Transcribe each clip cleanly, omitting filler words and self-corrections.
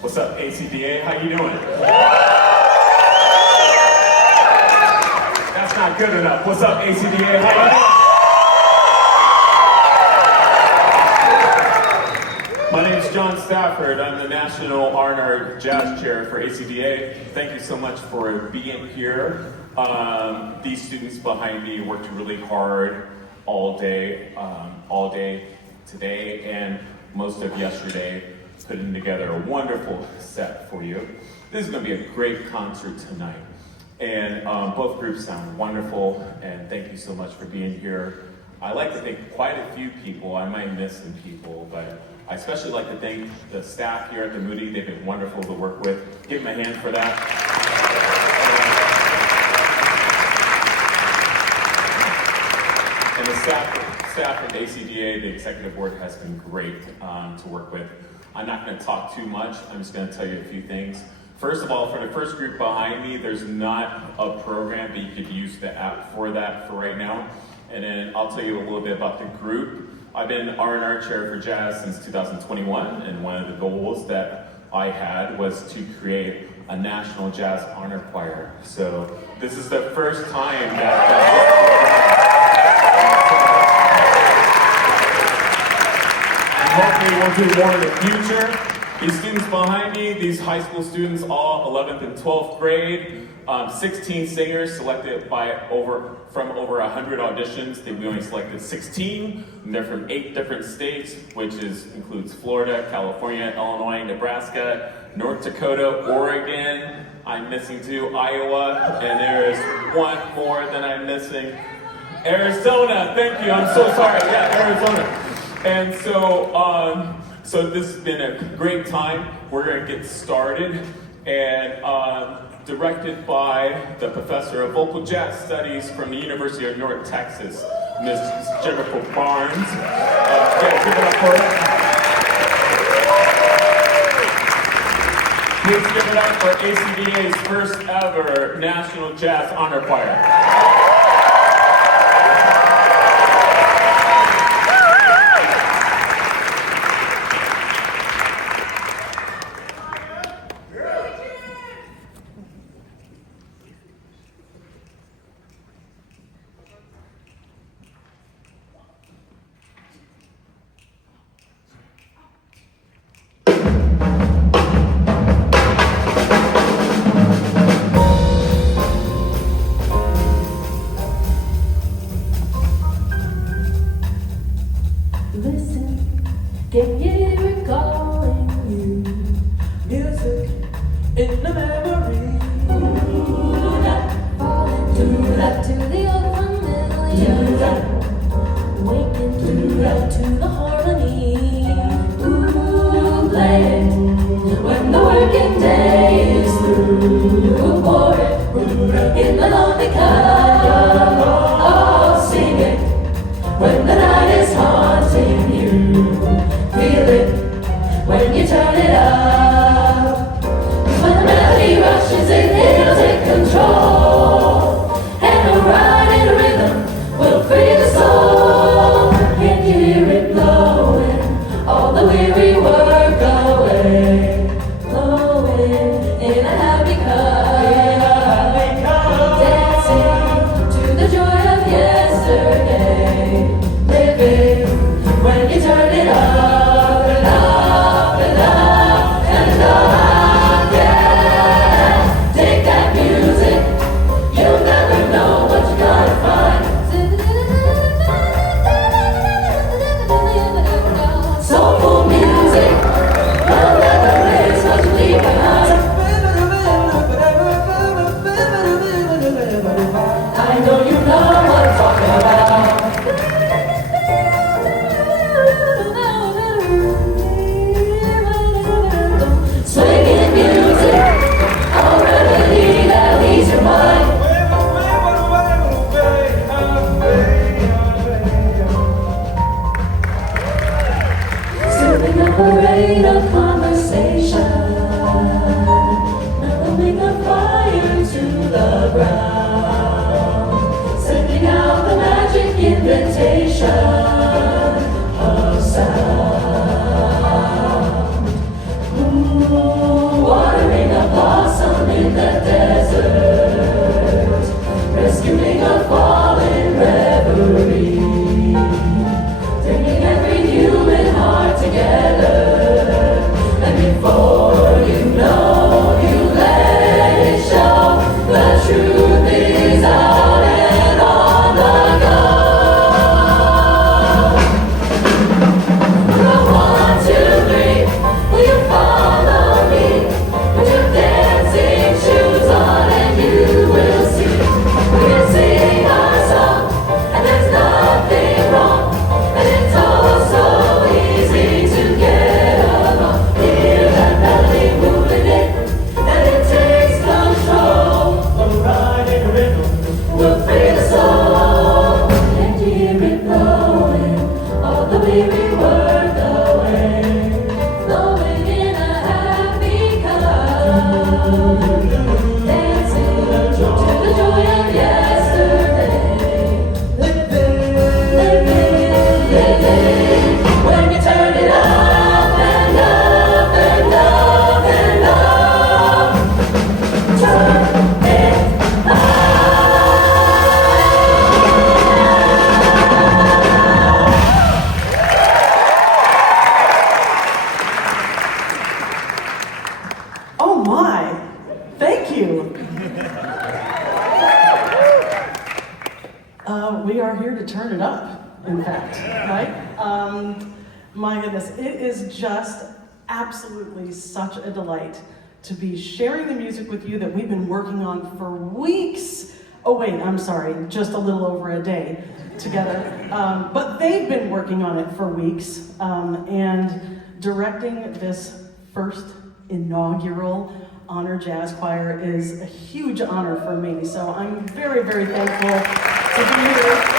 What's up, ACDA? How you doing? That's not good enough. What's up, ACDA? How you doing? My name is John Stafford. I'm the National R&R Jazz Chair for ACDA. Thank you so much for being here. These students behind me worked really hard all day today, and most of yesterday, putting together a wonderful set for you. This is going to be a great concert tonight, and both groups sound wonderful, and thank you so much for being here. I like to thank quite a few people. I might miss some people, but I especially like to thank the staff here at the Moody. They've been wonderful to work with. Give them a hand for that. And the staff at ACDA, the executive board, has been great to work with. I'm not going to talk too much. I'm just going to tell you a few things. First of all, for the first group behind me, there's not a program, but you could use the app for that for right now. And then I'll tell you a little bit about the group. I've been R&R chair for jazz since 2021, and one of the goals that I had was to create a national jazz honor choir. So this is the first time that hopefully we'll do more in the future. These students behind me, these high school students, all 11th and 12th grade, 16 singers selected from over 100 auditions. We only selected 16, and they're from 8 different states, which includes Florida, California, Illinois, Nebraska, North Dakota, Oregon. I'm missing 2, Iowa, and there's one more that I'm missing. Arizona, thank you, I'm so sorry, yeah, Arizona. And so this has been a great time. We're going to get started, and directed by the professor of vocal jazz studies from the University of North Texas, Ms. Jennifer Barnes. Yeah, give it up for her. Please give it up for ACDA's first ever National Jazz Honor Choir. We are here to turn it up, in fact, right? My goodness, it is just absolutely such a delight to be sharing the music with you that we've been working on for weeks. Oh wait, I'm sorry, just a little over a day together. But they've been working on it for weeks, and directing this first inaugural honor jazz choir is a huge honor for me. So I'm very, very thankful to be here.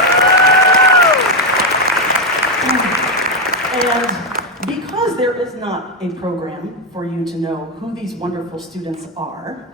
And because there is not a program for you to know who these wonderful students are,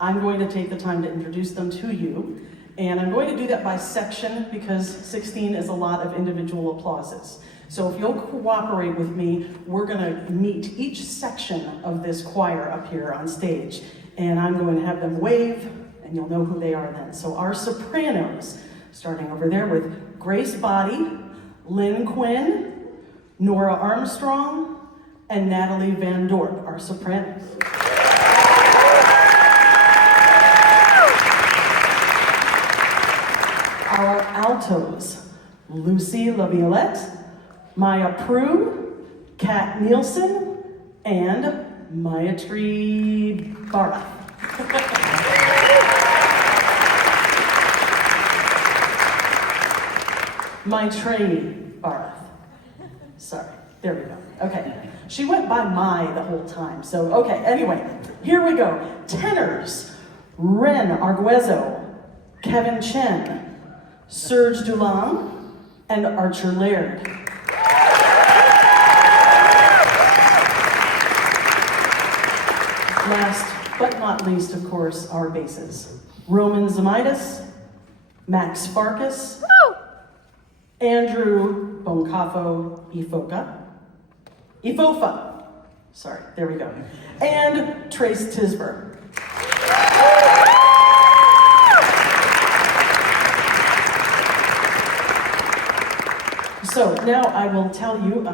I'm going to take the time to introduce them to you. And I'm going to do that by section because 16 is a lot of individual applauses. So if you'll cooperate with me, we're gonna meet each section of this choir up here on stage. And I'm going to have them wave, and you'll know who they are then. So our sopranos, starting over there with Grace Body, Lynn Quinn, Nora Armstrong, and Natalie Van Dorp, our sopranos. Our altos, Lucy LaViolette, Maya Prue, Kat Nielsen, and Mayatri Barath. Maitreyi Barath. Sorry, there we go. Okay, she went by Mai the whole time, so okay, anyway, here we go. Tenors, Ren Arguezo, Kevin Chen, Serge Dulang, and Archer Laird. Last but not least, of course, our basses. Roman Zamitis, Max Farkas, Andrew Boncafo Ifofa, sorry, there we go, and Trace Tisber. So now I will tell you,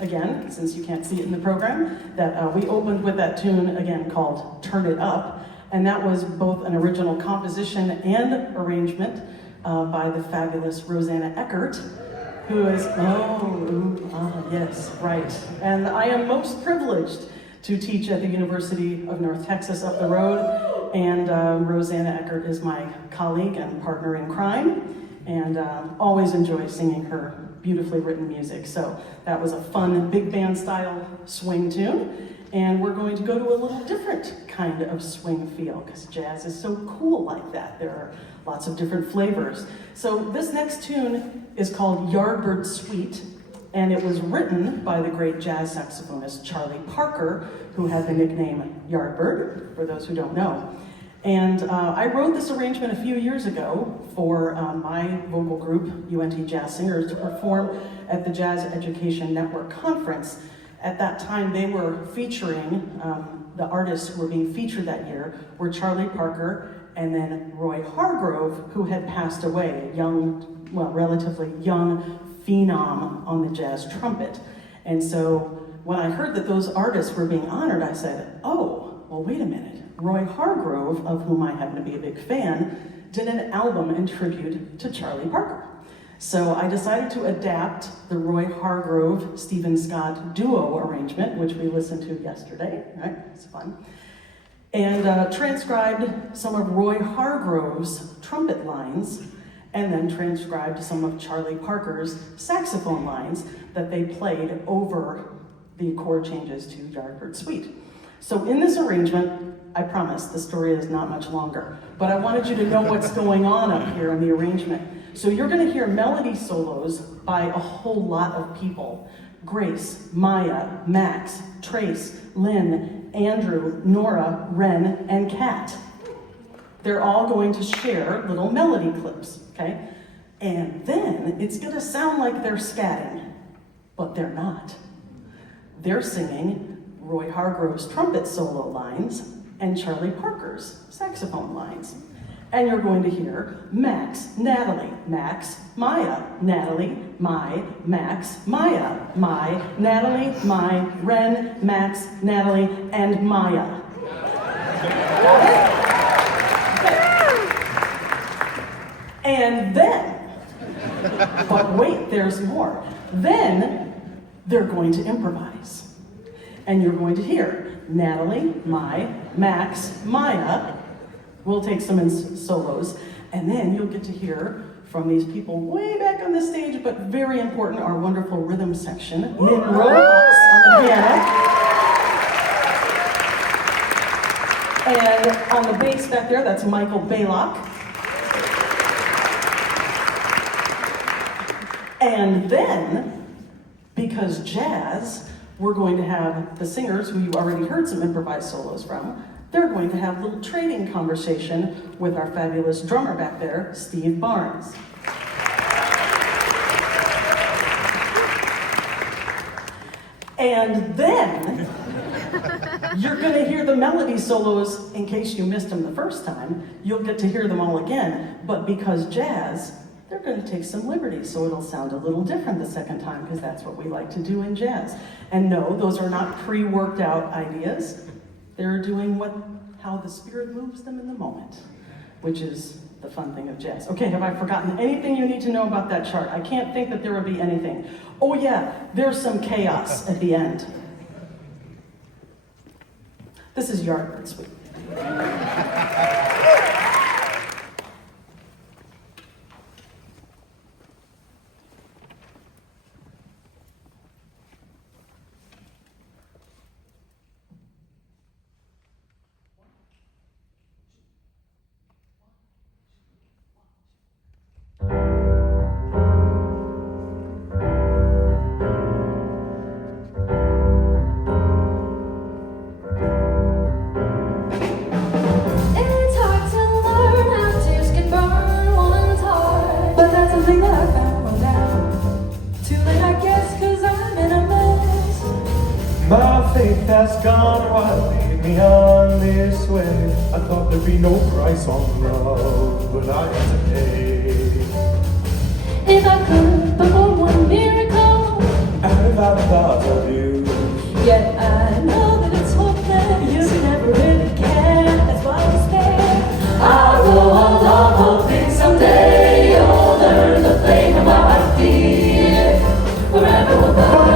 again, since you can't see it in the program, that we opened with that tune, again, called Turn It Up, and that was both an original composition and arrangement by the fabulous Rosanna Eckert, who is, yes, right. And I am most privileged to teach at the University of North Texas up the road, and Rosanna Eckert is my colleague and partner in crime, and always enjoy singing her beautifully written music. So that was a fun big band style swing tune. And we're going to go to a little different kind of swing feel because jazz is so cool like that. There are lots of different flavors. So this next tune is called Yardbird Suite, and it was written by the great jazz saxophonist Charlie Parker, who had the nickname Yardbird, for those who don't know. And I wrote this arrangement a few years ago for my vocal group, UNT Jazz Singers, to perform at the Jazz Education Network Conference. At that time, they were featuring, the artists who were being featured that year were Charlie Parker and then Roy Hargrove, who had passed away, a young, well, relatively young phenom on the jazz trumpet. And so when I heard that those artists were being honored, I said, oh, well, wait a minute. Roy Hargrove, of whom I happen to be a big fan, did an album in tribute to Charlie Parker. So I decided to adapt the Roy Hargrove, Stephen Scott duo arrangement, which we listened to yesterday, right? It's fun. And transcribed some of Roy Hargrove's trumpet lines, and then transcribed some of Charlie Parker's saxophone lines that they played over the chord changes to Yardbird Suite. So in this arrangement, I promise the story is not much longer, but I wanted you to know what's going on up here in the arrangement. So you're going to hear melody solos by a whole lot of people, Grace, Maya, Max, Trace, Lynn, Andrew, Nora, Ren, and Kat. They're all going to share little melody clips, okay? And then it's gonna sound like they're scatting, but they're not. They're singing Roy Hargrove's trumpet solo lines and Charlie Parker's saxophone lines. And you're going to hear Max, Natalie, Max, Maya, Natalie, my, Max, Maya, my, Natalie, my, Ren, Max, Natalie, and Maya. Got it? And then, but wait, there's more. Then they're going to improvise. And you're going to hear Natalie, my, Max, Maya. We'll take some solos, and then you'll get to hear from these people way back on the stage, but very important, our wonderful rhythm section. Min Rojas on the piano. And on the bass back there, that's Michael Baylock. And then, because jazz, we're going to have the singers who you already heard some improvised solos from. They're going to have a little trading conversation with our fabulous drummer back there, Steve Barnes. And then, you're gonna hear the melody solos in case you missed them the first time. You'll get to hear them all again, but because jazz, they're gonna take some liberties, so it'll sound a little different the second time, because that's what we like to do in jazz. And no, those are not pre-worked out ideas. They're doing how the spirit moves them in the moment, which is the fun thing of jazz. Okay, have I forgotten anything you need to know about that chart? I can't think that there would be anything. Oh yeah, there's some chaos at the end. This is Yardbird Suite. My faith has gone wild, lead me on this way. I thought there'd be no price on love, but I had to pay. If I could perform one miracle, And without a doubt I do. yet I know that it's hopeless. You can never really care, that's why we spare. I'll go along hoping someday you'll learn the flame of how I feel. Forever will burn.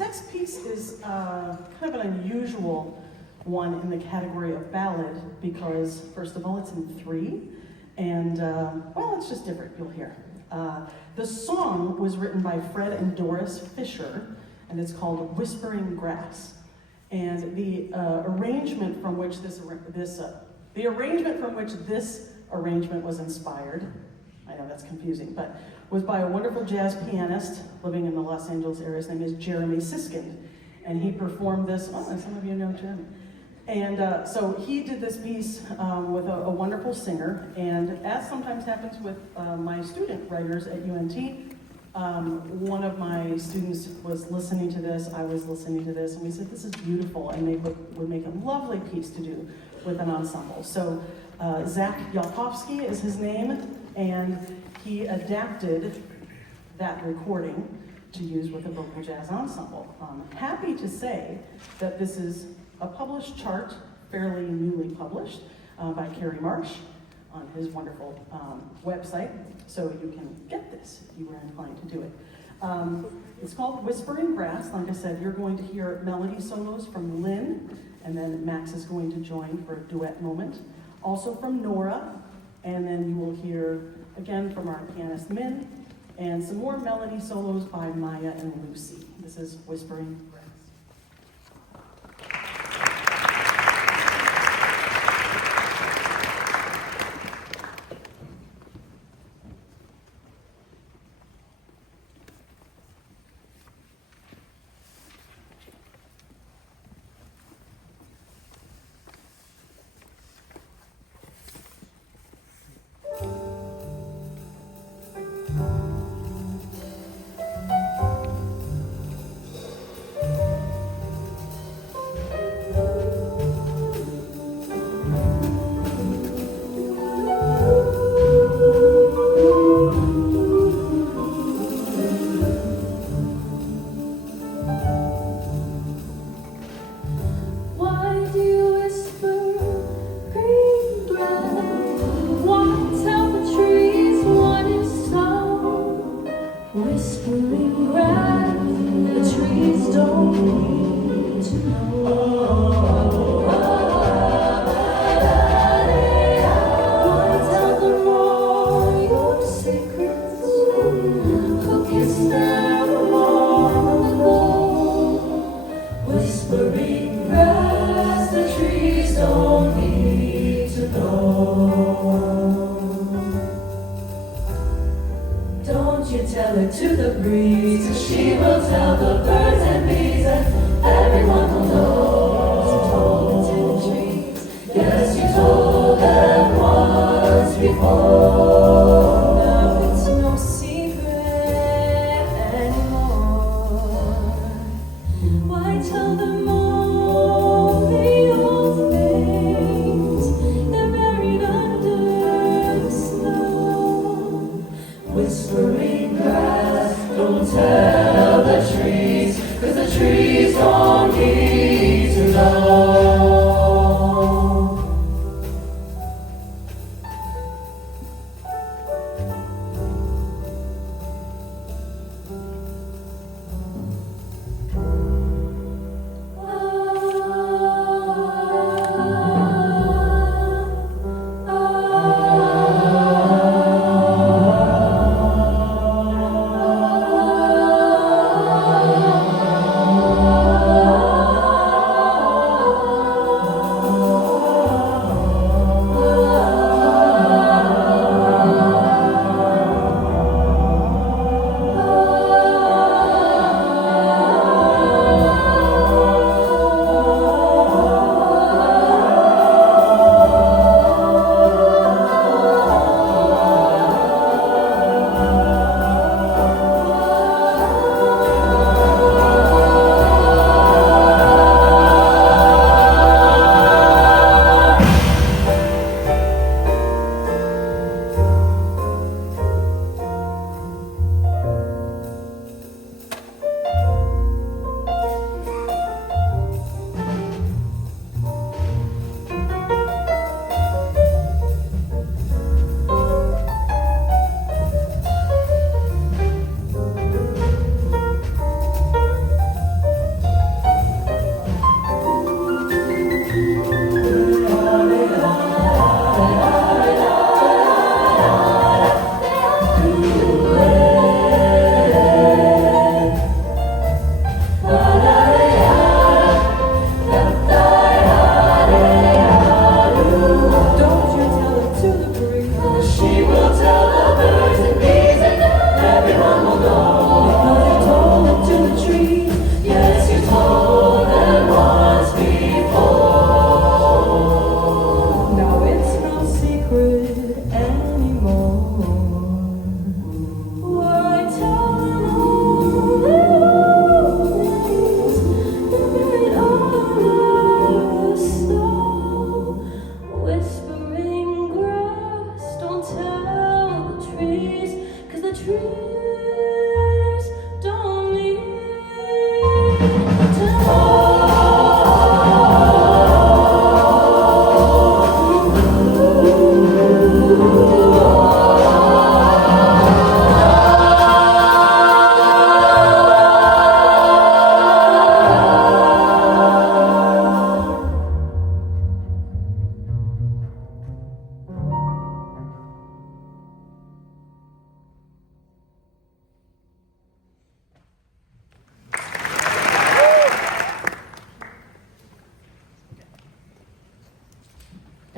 next piece is kind of an unusual one in the category of ballad because, first of all, it's in 3, and, well, it's just different, you'll hear. The song was written by Fred and Doris Fisher, and it's called Whispering Grass. And the arrangement from which this arrangement was inspired, I know that's confusing, but was by a wonderful jazz pianist living in the Los Angeles area. His name is Jeremy Sisikind, and he performed this. Oh, and some of you know Jeremy. And so he did this piece with a wonderful singer, and as sometimes happens with my student writers at UNT, one of my students was listening to this, I was listening to this, and we said, this is beautiful, and they would make a lovely piece to do with an ensemble. So Zach Yaholkovsky is his name, and he adapted that recording to use with a vocal jazz ensemble. I'm happy to say that this is a published chart, fairly newly published, by Kerry Marsh on his wonderful website, so you can get this if you were inclined to do it. It's called Whispering Grass. Like I said, you're going to hear melody solos from Lynn, and then Max is going to join for a duet moment. Also from Nora, and then you will hear, again, from our pianist Min, and some more melody solos by Maya and Lucy. This is Whispering Grass.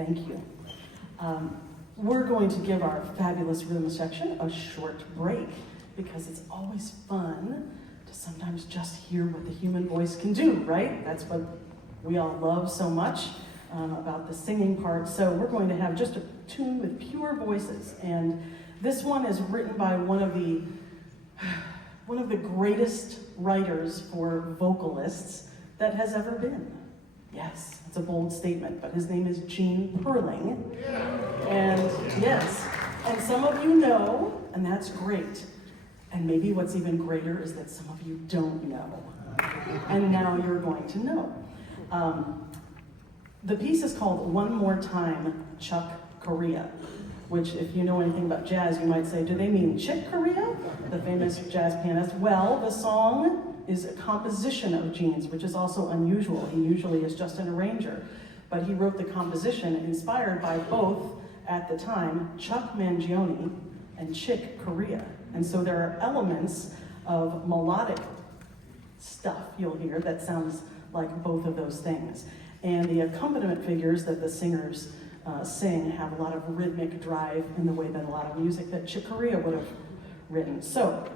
Thank you. We're going to give our fabulous rhythm section a short break because it's always fun to sometimes just hear what the human voice can do, right? That's what we all love so much about the singing part. So we're going to have just a tune with pure voices. And this one is written by one of the greatest writers for vocalists that has ever been. Yes, it's a bold statement, but his name is Gene Peurling. And yes, and some of you know, and that's great. And maybe what's even greater is that some of you don't know. And now you're going to know. The piece is called One More Time, Chuck Corea, which if you know anything about jazz, you might say, do they mean Chick Corea, the famous jazz pianist? Well, the song is a composition of Gene's, which is also unusual. He usually is just an arranger. But he wrote the composition inspired by both, at the time, Chuck Mangione and Chick Corea. And so there are elements of melodic stuff you'll hear that sounds like both of those things. And the accompaniment figures that the singers sing have a lot of rhythmic drive in the way that a lot of music that Chick Corea would have written. So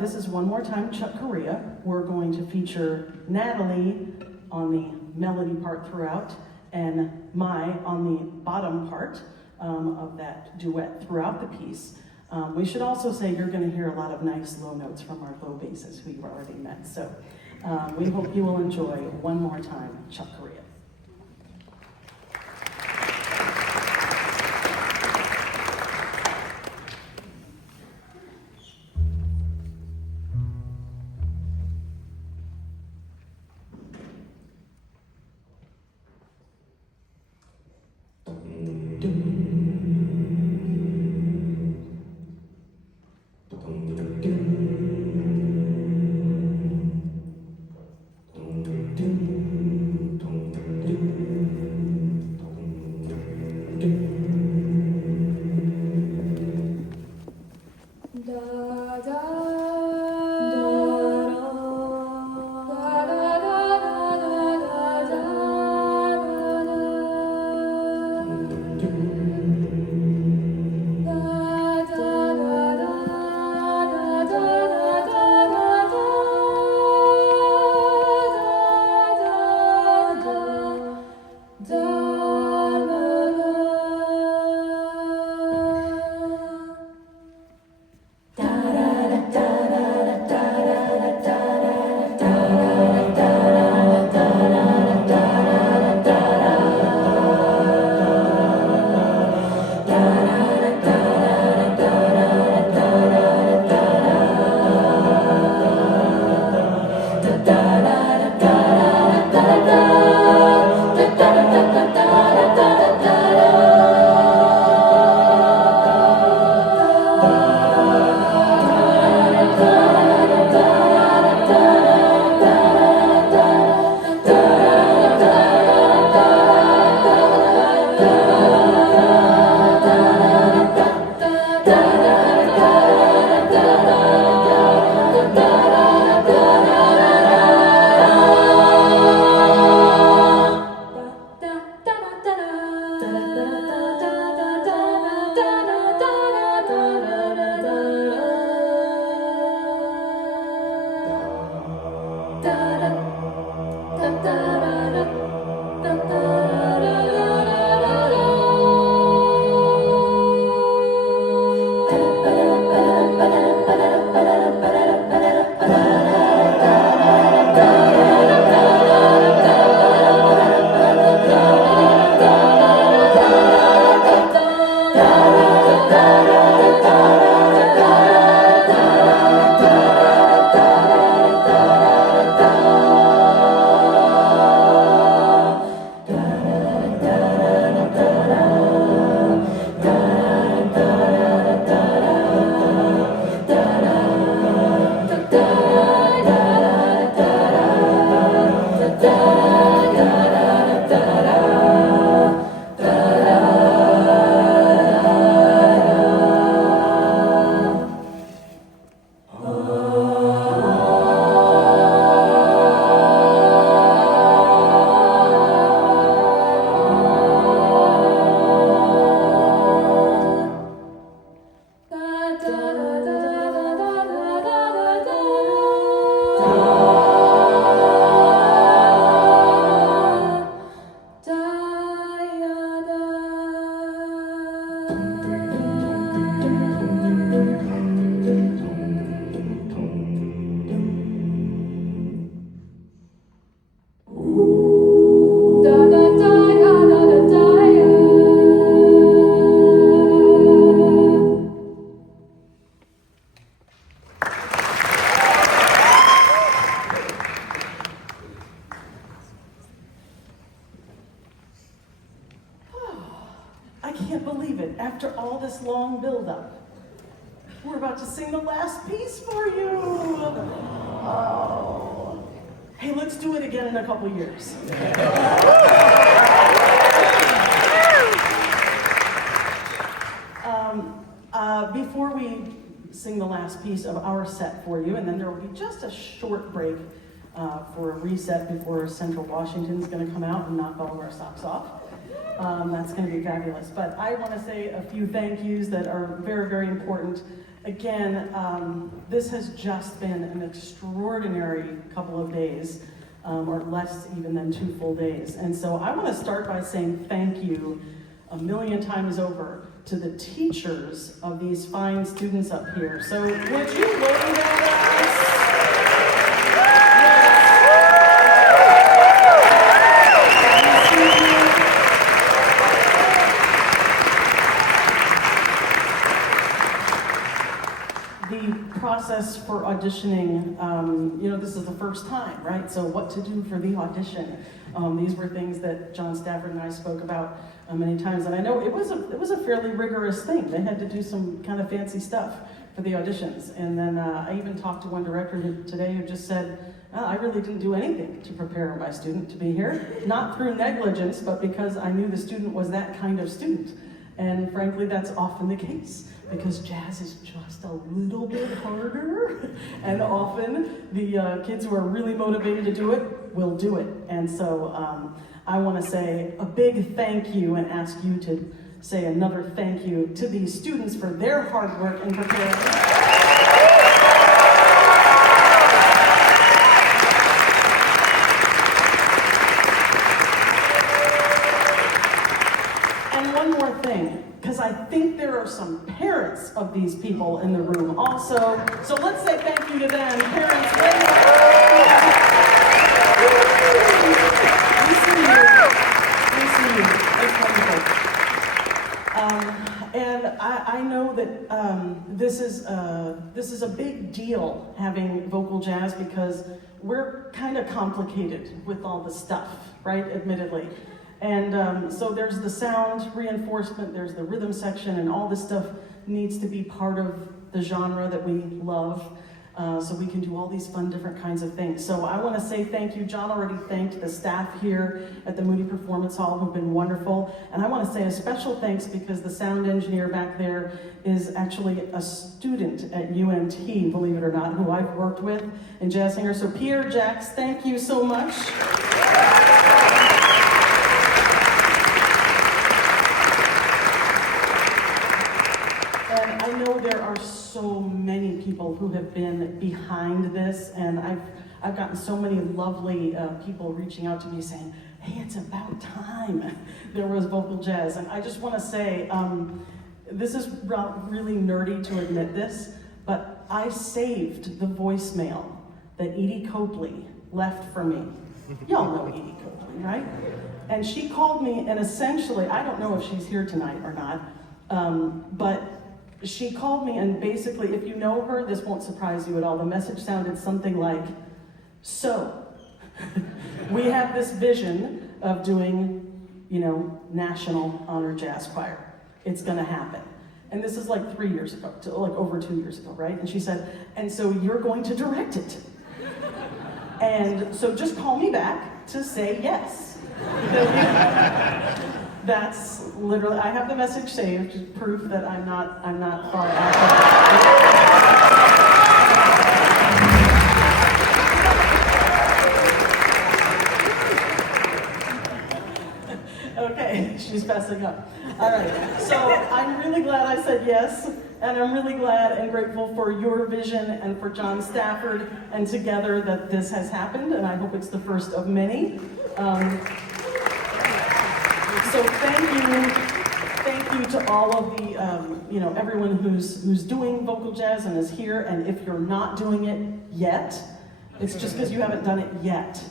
this is One More Time, Chuck Corea. We're going to feature Natalie on the melody part throughout and Mai on the bottom part of that duet throughout the piece. We should also say you're going to hear a lot of nice low notes from our low basses who you've already met. So we hope you will enjoy One More Time, Chuck Corea. can't believe it. After all this long build-up, we're about to sing the last piece for you. Oh. Hey, let's do it again in a couple years. Before we sing the last piece of our set for you, and then there will be just a short break for a reset before Central Washington's going to come out and knock all of our socks off. That's going to be fabulous. But I want to say a few thank yous that are very, very important. Again, this has just been an extraordinary couple of days, or less even than 2 full days. And so I want to start by saying thank you a million times over to the teachers of these fine students up here. So would you wave at us? The process for auditioning, this is the first time, right? So what to do for the audition. These were things that John Stafford and I spoke about many times, and I know it was a fairly rigorous thing. They had to do some kind of fancy stuff for the auditions, and then I even talked to one director today who just said, I really didn't do anything to prepare my student to be here, not through negligence, but because I knew the student was that kind of student. And frankly, that's often the case, because jazz is just a little bit harder, and often the kids who are really motivated to do it will do it. And so I want to say a big thank you and ask you to say another thank you to these students for their hard work in preparing. Because I think there are some parents of these people in the room also. So let's say thank you to them. Parents, wave. We see you. It's wonderful. And I know that this is a big deal, having vocal jazz, because we're kind of complicated with all the stuff, right? Admittedly. And so there's the sound reinforcement, there's the rhythm section, and all this stuff needs to be part of the genre that we love, so we can do all these fun different kinds of things. So I want to say thank you. John already thanked the staff here at the Moody Performance Hall, who've been wonderful. And I want to say a special thanks because the sound engineer back there is actually a student at UNT, believe it or not, who I've worked with in Jazz Singer. So Pierre Jacques, thank you so much. I know there are so many people who have been behind this, and I've gotten so many lovely people reaching out to me saying, hey, it's about time there was vocal jazz. And I just want to say, this is really nerdy to admit this, but I saved the voicemail that Edie Copley left for me. Y'all know Edie Copley, right? And she called me, and essentially, I don't know if she's here tonight or not, but she called me, and basically, if you know her, this won't surprise you at all. The message sounded something like, so, we have this vision of doing, National Honor Jazz Choir. It's gonna happen. And this is like 3 years ago, like over 2 years ago, right? And she said, and so you're going to direct it. And so just call me back to say yes. That's literally, I have the message saved, proof that I'm not far out. Okay, she's fessing up. All right, so I'm really glad I said yes, and I'm really glad and grateful for your vision and for John Stafford, and together that this has happened, and I hope it's the first of many. So thank you to all of the, everyone who's doing vocal jazz and is here. And if you're not doing it yet, it's just because you haven't done it yet.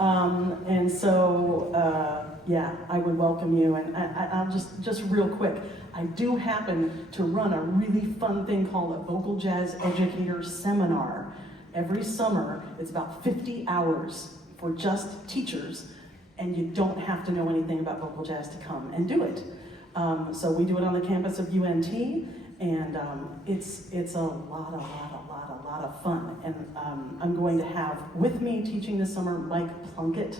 And so, I would welcome you. And I'll just real quick, I do happen to run a really fun thing called a Vocal Jazz Educator Seminar. Every summer, it's about 50 hours for just teachers. And you don't have to know anything about vocal jazz to come and do it. So we do it on the campus of UNT, and it's a lot of fun. And I'm going to have with me teaching this summer Mike Plunkett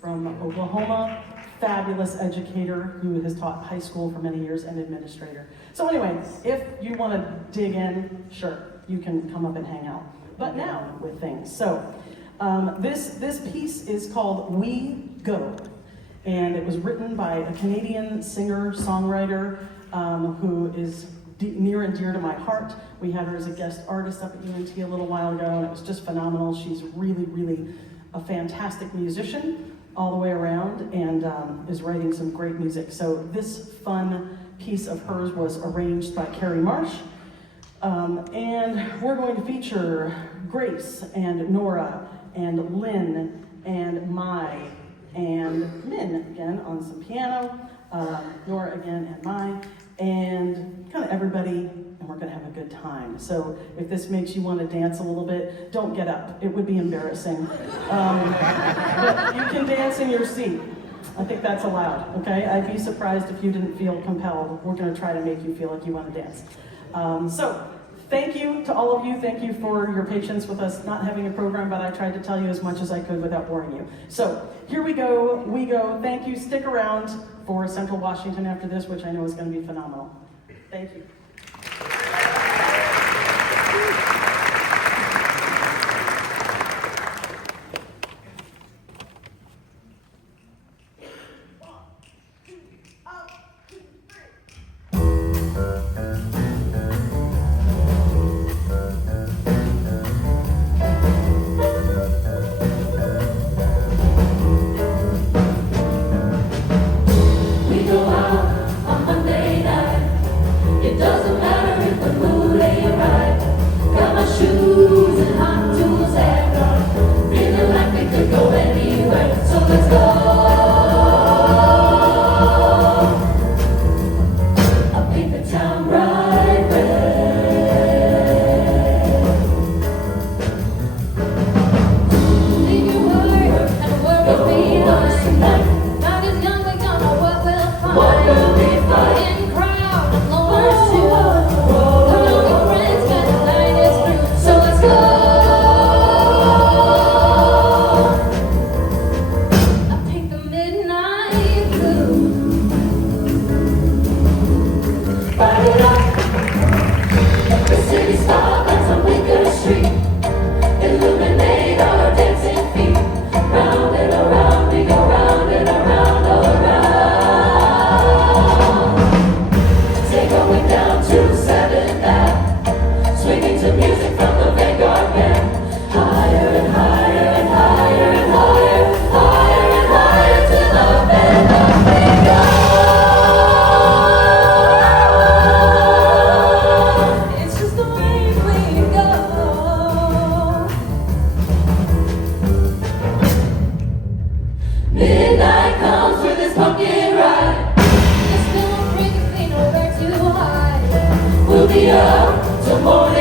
from Oklahoma, fabulous educator who has taught high school for many years and administrator. So anyway, if you want to dig in, sure, you can come up and hang out. But now with things. So this piece is called We Go. And it was written by a Canadian singer-songwriter who is near and dear to my heart. We had her as a guest artist up at UNT a little while ago, and it was just phenomenal. She's really a fantastic musician all the way around, and is writing some great music. So this fun piece of hers was arranged by Kerry Marsh. And we're going to feature Grace and Nora and Lynn and Mai and Min again on some piano, Nora again and Mai, and kind of everybody, and we're gonna have a good time. So if this makes you want to dance a little bit, don't get up. It would be embarrassing. But you can dance in your seat. I think that's allowed, okay? I'd be surprised if you didn't feel compelled. We're gonna try to make you feel like you want to dance. So thank you to all of you. Thank you for your patience with us not having a program, but I tried to tell you as much as I could without boring you. So here we go, we go. Thank you. Stick around for Central Washington after this, which I know is going to be phenomenal. Thank you. Till morning.